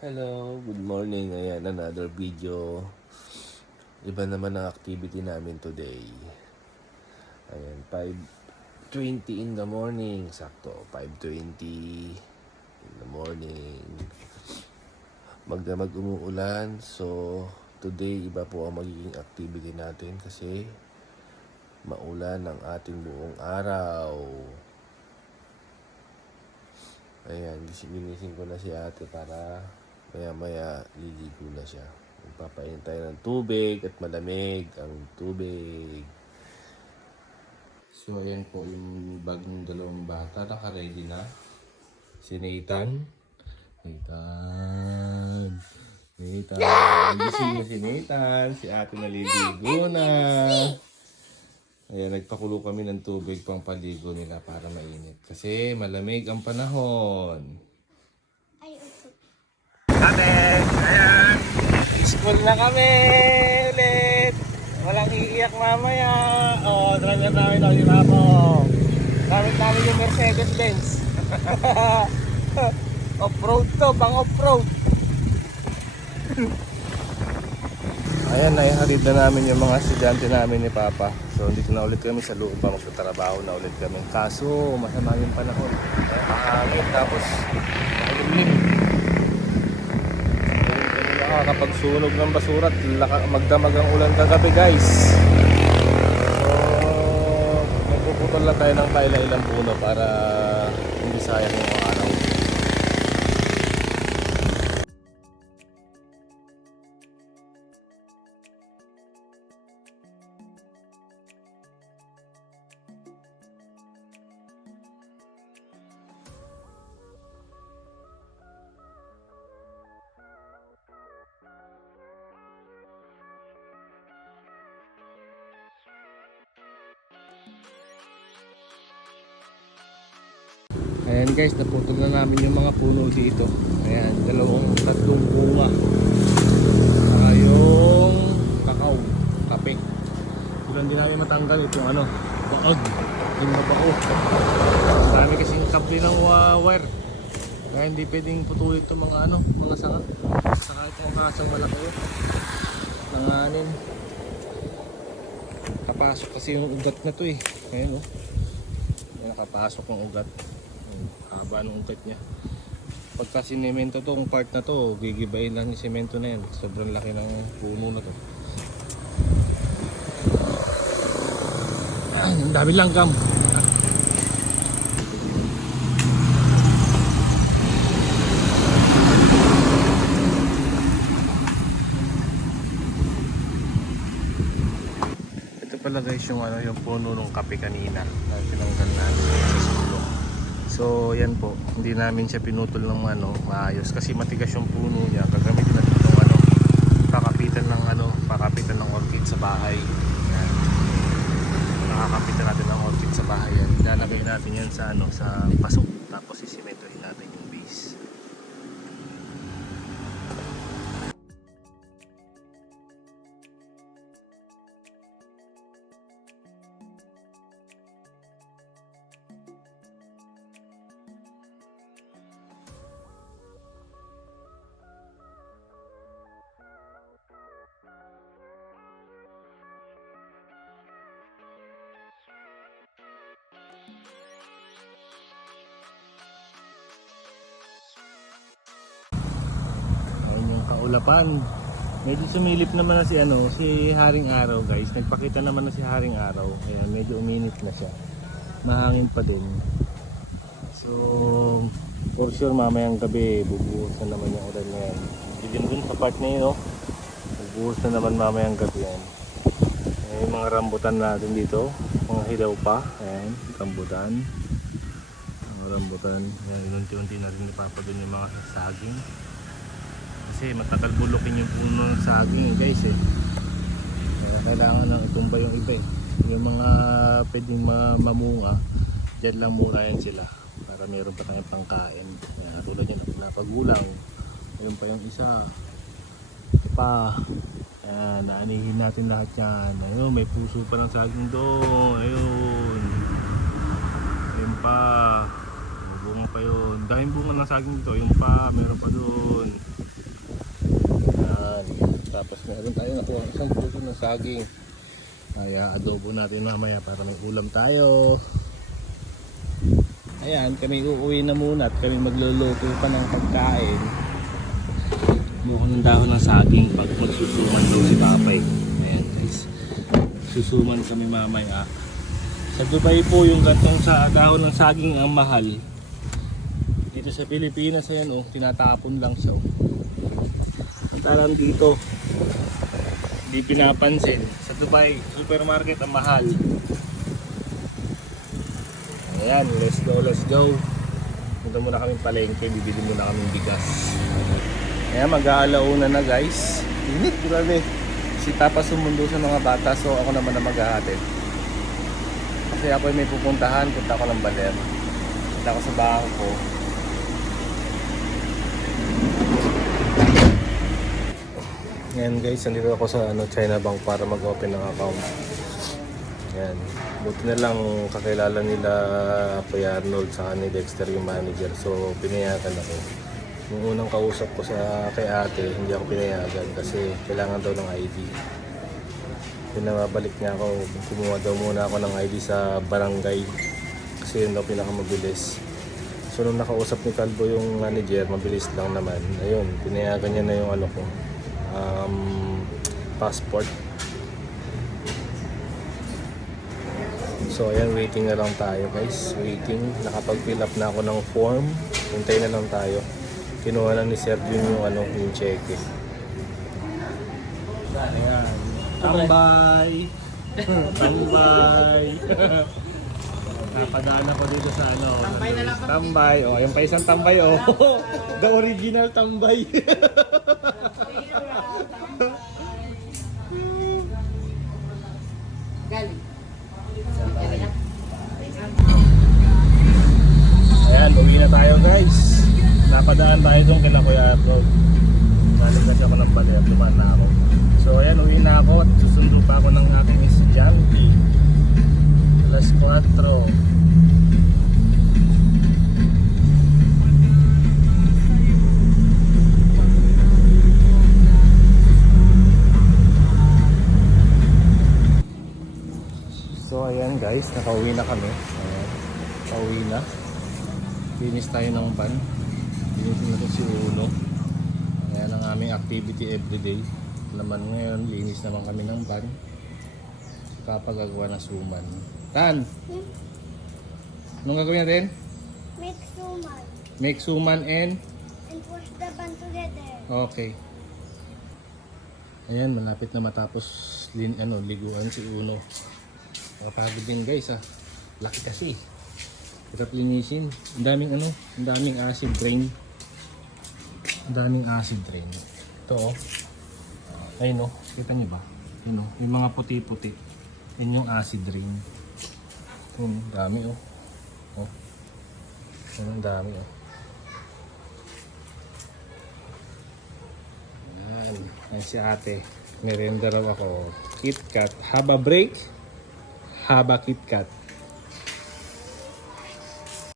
Hello, good morning. Ayan, another video. Iba naman ang activity namin today. Ayan, 5.20 in the morning. Sakto, 5.20 in the morning. Magdamag umuulan. So, today iba po ang magiging activity natin kasi maulan ang ating buong araw. Ayan, ginising ko na si ate para maya maya liligo na siya. Magpapainit tayo ng tubig at malamig ang tubig. So ayan po yung bag ng dalawang bata. Naka-ready na. Si Nathan. Nathan. Nathan. Gising na si Nathan. Si ate naliligo na. Ayan, nagpakulo kami ng tubig pang paligo nila para mainit. Kasi malamig ang panahon. Kami! Ayan! School na kami! Ulit! Walang iiyak mamaya! O, oh, driver namin o, di ba po? Gamit namin yung Mercedes-Benz. off-road to, pang off-road. Ayan, naihatid na namin yung mga estudyante namin ni Papa. So, dito na ulit kami sa loob pa magtatrabaho na ulit kami. Kaso, masama yung panahon. Mahangin tapos makulimlim. Nakakapagsunog ng basura at magdamag ang ulan kagabi guys. So, magpuputol lang tayo ng kaila-ilang puno para hindi sayang yung araw. Ayan guys, naputol na namin yung mga puno dito. Ayan, dalawang tatlong bunga. Saka yung kakao, kape. Ilan din namin matanggal itong ano, baag. Yung mabako. Ang dami kasing kable ng wa- wire. Kaya hindi pwedeng putulin itong mga ano, mga sanga. Saka itong kasang malaki yun. Nanganin. Kapasok kasi yung ugat na to eh. Ayan oh. Ayan, nakapasok yung ugat. Haba ng ugat niya. Pagka sinemento to, kung part na to, gigibayin lang yung semento na yan. Sobrang laki ng puno na to. Ah, Ang dami langgam. Ito pala guys yung ano yung puno ng kape kanina na tinanggal sulok. So yan po, hindi namin siya pinutol ng ano maayos kasi matigas yung puno niya. Gagamitin natin itong ano pakapitan ng ano, pakapitan ng orchid sa bahay. Yan. Nakakapitan natin ng orchid sa bahay yan. Ilalagay natin yan sa ano sa pasok tapos isimentohin natin Kaulapan. Medyo sumilip naman na si ano, si Haring Araw guys. Nagpakita naman na si Haring Araw. Ayan, medyo uminit na siya. Mahangin pa din. So, for sure mamayang gabi bubuhos na naman yung ulan na yan. Diyan sa part na yun, oh. Bubuhos na naman mamayang gabi yan. Ayan, mga rambutan natin dito. Mga hilaw pa. Ayan, rambutan. Mga rambutan. Ayan, unti-unti na rin ipapadun yung mga saging. Kasi matagal bulukin yung puno ng saging eh, guys eh. Kaya kailangan nang itumba yung iba eh. Yung mga pwedeng mamunga, dyan lang muna yan sila. Para meron pa tayong pangkain. Kaya tulad yan, napagulang. Ayun pa yung isa. Pa. Ayan, naanihin natin lahat yan. Ayun, may puso pa ng saging doon. Ayun. Ayun pa. Bunga pa yun. Dahil bunga ng saging dito. Yung pa, meron pa doon. Ng saging. Kaya adobo natin mamaya para may ulam tayo. Ayan, kami uuwi na muna at kami magluluto pa ng pagkain. Buko ng dahon ng saging pag magsusuman daw si Papay. Ayan guys. Susuman kami mamaya. Sa Dubai po yung gantong sa dahon ng saging ang mahal. Dito sa Pilipinas ayan oh, tinatapon lang siya oh. Samantalang dito, hindi pinapansin. Sa Dubai, supermarket ang mahal. Ayan, let's go, let's go. Punta muna kami palengke, bibili muna kami bigas. Ayan, mag-aalauna na guys. Init, grabe. Si Tapa sumundo sa mga bata, so ako naman na maghahatid. Kasi ako ay may pupuntahan, punta ko ng baler. Punta ko sa baho ko. Ngayon guys, nandito ako sa ano, China Bank para mag-open ng account. Yan. Buti na lang kakilala nila Kuya Arnold sa ni Dexter yung manager. So pinayagan ako. Yung unang kausap ko sa kay ate, hindi ako pinayagan kasi kailangan daw ng ID. Pinabalik niya ako, kumuha daw muna ako ng ID sa barangay kasi yun daw pinakamabilis. So nung nakausap ni Calvo yung manager, mabilis lang naman. Ayun, pinayagan niya na yung ano ko, um, passport. So ayan, waiting na lang tayo guys. Waiting. Nakapag-fill up na ako ng form. Hintay na lang tayo. Kinuha na ni Sergio yung ano, yung cheque. Ayan. Tambay! Tambay! Napadaan ako dito sa ano. Tambay na lang Tambay. Oh, ayan pa isang tambay oh. The original tambay. Napadaan tayo doon kina Kuya Arnold. Nalig kasi ako ng bali at lumaan na ako. So ayan, uwi na ako at susundo pa ako ng aking estudyante. Alas 4. So ayan guys, nakauwi na kami. Ayan, pauwi na. Finish tayo ng van. Finish na si Uno. Ayan ang aming activity everyday. Naman ngayon, linis naman kami ng van. Kapagagawa ng suman. Tan! Anong gagawin natin? Make suman Make suman and... and push the band together. Okay. Ayan, malapit na matapos lin, ano, liguan si Uno. Nakapagod din guys ah. Laki kasi. Hirap linisin. Ang daming ano, ang daming acid rain. Daming acid rain. Ito oh. Ayun oh, kita niyo ba? Yun oh, yung mga puti-puti. Yun yung acid rain. Yun, dami oh. Oh. Yun, ang dami oh. Yan. Yan si ate. Merenda raw ako. KitKat. Haba break. Haba KitKat.